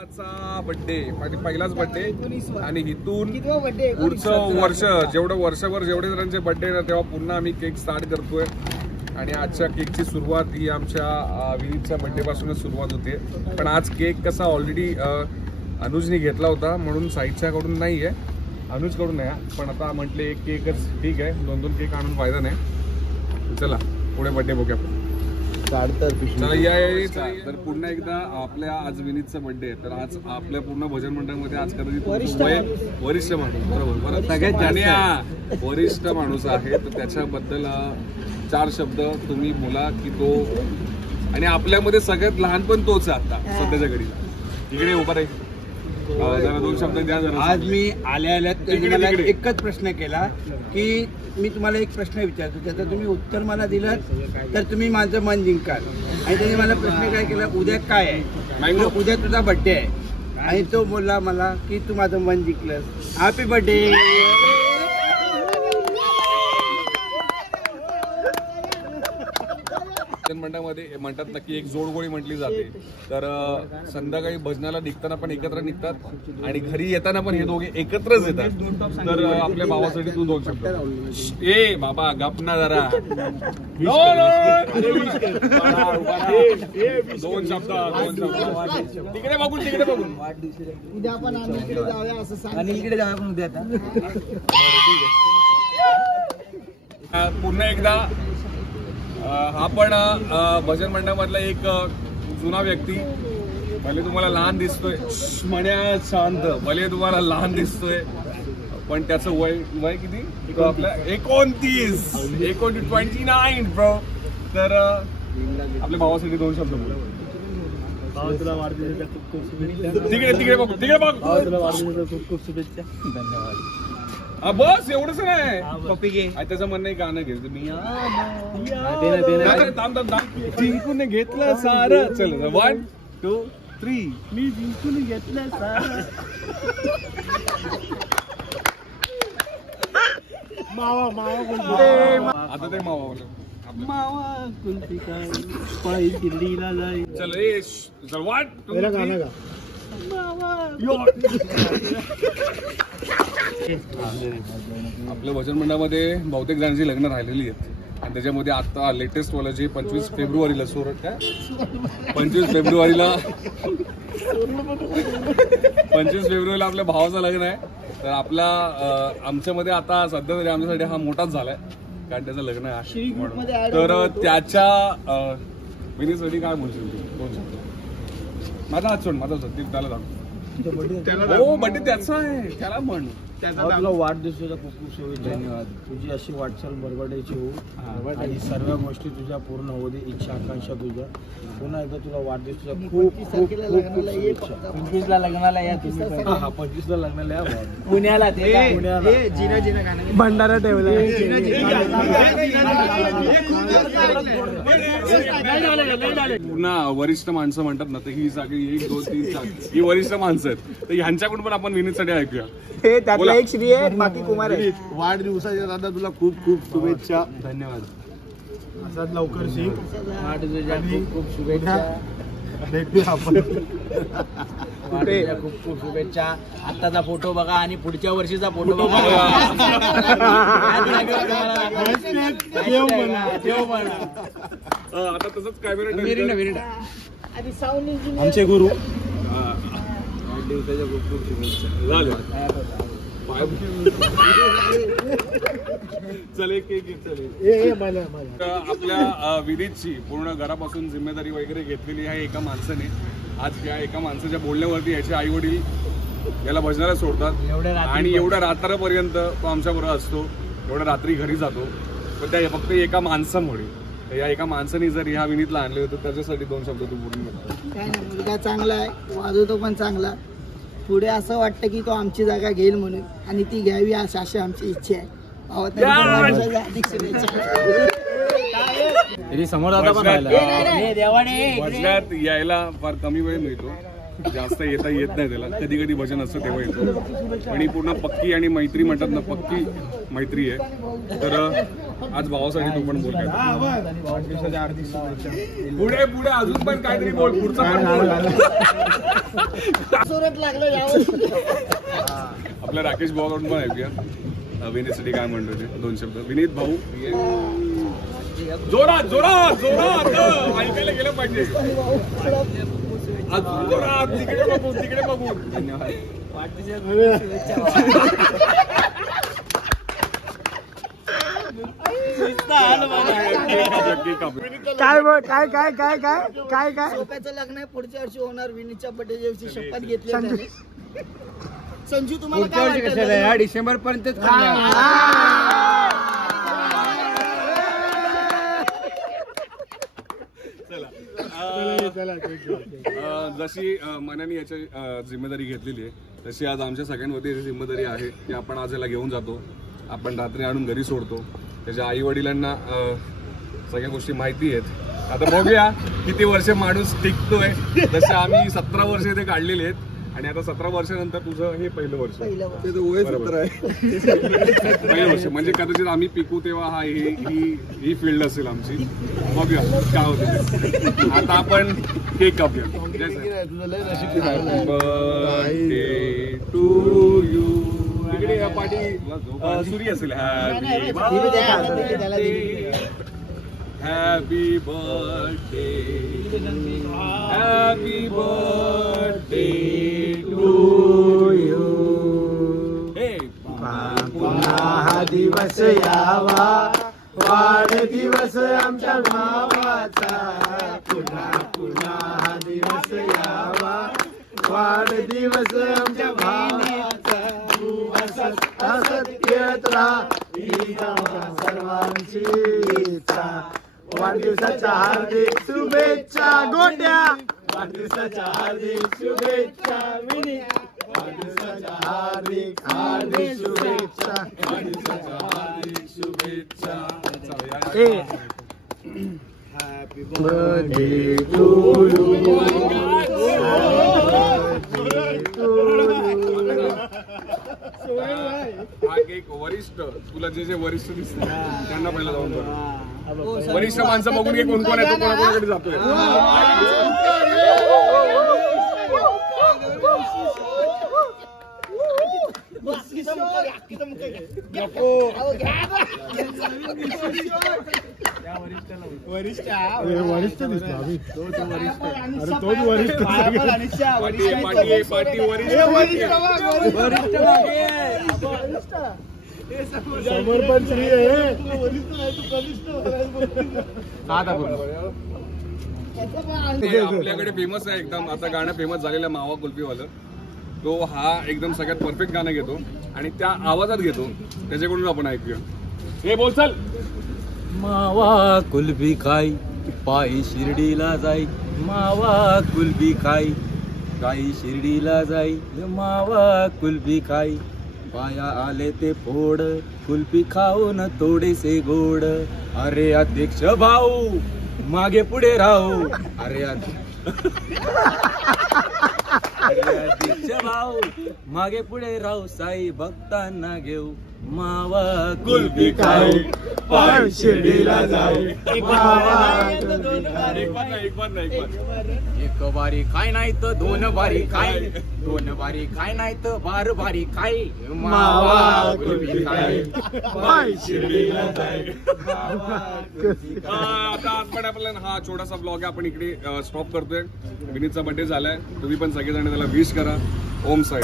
भावाचा बर्थडे म्हणजे पहिलाच बर्थडे आणि इथून पुढचं वर्ष वर्षभर जेवढे जणांचे बर्थडे ना तेव्हा पुन्हा आम्ही केक स्टार्ट करतोय आणि आजच्या केकची सुरुवात ही आमच्या विनीतच्या बर्थडे पासूनच सुरुवात होते. पण आज केक कसा ऑलरेडी अनुजने घेतला होता म्हणून साईडच्याकडून नाही आहे, अनुजकडून नाही. पण आता म्हटले एक केकच ठीक आहे, 2-2 केक आणून फायदा नाही. चला पुढे बर्थडे बघूया. तर पुन्हा एकदा आपल्या आज विनीतचा बर्थडे आहे. तर आज आपल्या पूर्ण भजन मंडळामध्ये आज कदाचित वरिष्ठ माणूस बरोबर सगळ्यात वरिष्ठ माणूस आहे. तर त्याच्याबद्दल 4 शब्द तुम्ही बोला की तो, आणि आपल्यामध्ये सगळ्यात लहान पण तोच आहे आता सध्याच्या घडीला. इकडे उभा राहील, जरा 2 शब्द द्या जरा. आज मी आल्या मला एकच प्रश्न केला की मी तुम्हाला एक प्रश्न विचारतो, त्याचं तुम्ही उत्तर मला दिलं तर तुम्ही माझं मन जिंकाल. आणि त्याने मला प्रश्न काय केला, उद्या काय आहे, उद्या तुझा बर्थडे आहे. आणि तो बोलला मला की तू माझं मन जिंकलंस, हॅपी बर्थडे. मंडळामध्ये म्हणतात ना की एक जोडगोळी म्हटली जाते. तर संध्याकाळी भजनाला निघताना पण एकत्र निघतात आणि घरी येताना पण हे दोघे एकत्रच येतात. तर आपल्या भावासाठी तू 2 शब्द. ए बाबा गपना जरा, 2 शब्द. तिकडे बघून उद्या आपण इकडे जाऊया असं सांग, आणि इकडे जाऊया पण उद्या. आता पुन्हा एकदा हा पण भजन मंडळामधला एक जुना व्यक्ती. भले तुम्हाला लहान दिसतोय, म्हण्या शांत, भले तुम्हाला लहान दिसतोय पण त्याचं वय किती, तो आपल्या 29 ब्रो. तर आपल्या भावासाठी 2 शब्द बोला. तिकडे बघ, खूप खूप शुभेच्छा. धन्यवाद. बस एवढंच नाही, त्याचं म्हणणं गाणं घे. मी जिंकून घेतलं सारं. चल 1 2 3. मी जिंकून घेतलं सारं. आता ते मावा कुलती काय पायी दिल्लीला जाईल. चल चल 1 2 3. आपल्या भजन मंडळामध्ये बहुतेक जणांची लग्न राहिलेली आहेत आणि त्याच्यामध्ये आता लेटेस्ट वाला जे 25 फेब्रुवारीला 25 फेब्रुवारीला आपल्या भावाचं लग्न आहे. तर आमच्यामध्ये आता सध्या तरी आमच्यासाठी हा मोठाच झालाय कारण त्याचं लग्न आहे. तर त्याच्या विनीसाठी काय बोलशील तू? 2 शब्द. माझा हात सोड, माझा त्याला सांग. हो बर्थडे त्याचा आहे, त्याला म्हण. तुला वाढदिवसाच्या खूप खूप शुभेच्छा. धन्यवाद. तुझी अशी वाटचाल बरबडायची हो आणि सर्व गोष्टी तुझ्या पूर्ण होऊ दे, इच्छा आकांक्षा तुझ्या. पुन्हा एकदा तुला वाढदिवसाच्या खूप खूप शुभेच्छा. 25ला लग्नाला या तुम्ही. 25ला लग्नाला या पुण्याला. भंडारा ठेवला. पूर्ण वरिष्ठ माणसं म्हणतात ना, तर ही सगळी 1 2 3 4 ही वरिष्ठ माणसं आहेत. तर ह्यांच्याकडून पण आपण विनीतसाठी ऐकूया. त्यातला एक श्री आहे, बाकी कुमार आहे. वाढदिवसाच्या दादा तुला खूप खूप शुभेच्छा. धन्यवाद. असाच लवकर शिक. वाढदिवसाच्या खूप खूप शुभेच्छा. भेटूया आपण. खूप खूप शुभेच्छा. आत्ताचा फोटो बघा आणि पुढच्या वर्षीचा फोटो बघा. आता तसंच कॅमेरा आमचे गुरु. वाढदिवसाच्या खूप खूप शुभेच्छा. झालं. चल आपल्या विनीतची पूर्ण घरापासून जिम्मेदारी वगैरे घेतलेली आहे एका माणसाने. आज या एका माणसाच्या बोलण्यावरती याचे आई वडील याला भजनाला सोडतात आणि एवढ्या रात्रपर्यंत तो आमच्याबरोबर असतो. एवढ्या रात्री घरी जातो, पण त्या फक्त एका माणसामुळे. या एका माणसाने जर ह्या विनीतला आणले होते त्याच्यासाठी 2 शब्द तू बोलून काय नाही. मुलगा चांगला आहे, वाजवतो पण चांगला. पुढे असं वाटतं की तो आमची जागा घेईल म्हणून, आणि ती घ्यावी अशी आमची इच्छा आहे. भजनात यायला फार कमी वेळ मिळतो, जास्त येता येत नाही त्याला. कधी कधी भजन असतं तेव्हा येतो. आणि पूर्ण पक्की आणि मैत्री म्हणतात ना, पक्की मैत्री आहे. तर आज भावासाठी तू पण बोल. पुढे पुढे अजून पण काहीतरी बोल. पुढचा सुरत लागलं यावर. आपल्या राकेश भाऊकडून पण ऐकूया विनीतसाठी काय म्हणतो ते 2 शब्द. विनीत भाऊ जोरात जोरात जोरात ऐकायला गेलं पाहिजे. अजून जोरात तिकडे बघून. धन्यवाद. काय सोप्याचं लग्न आहे पुढच्या वर्षी होणार. विनीतच्या बड्डेच्या दिवशी शपथ घेतली त्याने. संजू तुम्हाला पुढच्या काय वर्षी वाटतं? कशाला या डिसेंबर पर्यंतच जशी मनाने याची जिम्मेदारी घेतलेली आहे तशी आज आमच्या सगळ्यांवरती याची जिम्मेदारी आहे की आपण आज याला घेऊन जातो. आपण रात्री आणून घरी सोडतो. त्याच्या आई वडिलांना सगळ्या गोष्टी माहिती आहेत. आता बघूया किती वर्ष माणूस टिकतोय. जसे आम्ही 17 वर्ष इथे काढलेले आहेत आणि आता 17 वर्षानंतर तुझं हे पहिलं वर्ष. पहिलं वर्ष म्हणजे कदाचित आम्ही पिकू तेव्हा हा ही फील्ड असेल आमची. बघूया काय होतं. आता आपण केक कापूया. Birthday to you. इकडे या पाठी सूर्य असेल. Happy birthday happy birthday to you. पुन्हा हा दिवस यावा वाढदिवस आमच्या भावाचा. पुन्हा हा दिवस यावा वाढदिवस आमच्या भावाचा. हसत हसत खेळत राहा हीच आमच्या सर्वांची इच्छा. वाढदिवसाच्या हार्दिक शुभेच्छा गोट्या. वाढदिवसाच्या हार्दिक शुभेच्छा विनीत. वाढदिवसाच्या हार्दिक हार्दिक शुभेच्छा. वाढदिवसाच्या हार्दिक शुभेच्छा. Happy birthday to you. हा केक वरिष्ठ तुला जे वरिष्ठ दिसतात त्यांना पहिला जाऊन बघ. वरिष्ठ माणसं बघून घे कोण कोण आहे. तो कोणाकडे जातोय. वरिष्ठ दिसतो आम्ही. अरे तोच वरिष्ठ. पाटी समर्पण श्री आहे. आपल्याकडे फेमस आहे एकदम आता गाणं फेमस झालेलं मावा कुल्फीवालं. तो हा एकदम सगळ्यात परफेक्ट गाणं घेतो आणि त्या आवाजात घेतो. त्याच्याकडून आपण ऐकूया. हे बोल चल. मावा कुल्फी खाई पायी शिर्डीला जाई. मावा कुल्फी खाई पायी शिर्डीला जाई. मावा कुल्फी खाई पाया आले ते फोड. कुल्फी खाऊन थोडेसे गोड. अरे अध्यक्ष भाऊ मागे पुढे राहू. अरे अध्यक्ष भाऊ मागे पुढे राहू. साई भक्तांना घेऊ. मावा कुल्फी खाऊ पायी शिर्डीला जाऊ. एक बारी खाय नाही तर 2 बारी खाय. 2 बारी खाय नाही तर 12 बारी खाय. मावा कुल्फी खाय पायी शिर्डीला जाय. आता आपण आपला हा छोटासा ब्लॉग आहे आपण इकडे स्टॉप करतोय. विनीतचा बर्थडे झालाय. तुम्ही पण सगळेजण त्याला विश करा. ओम साई.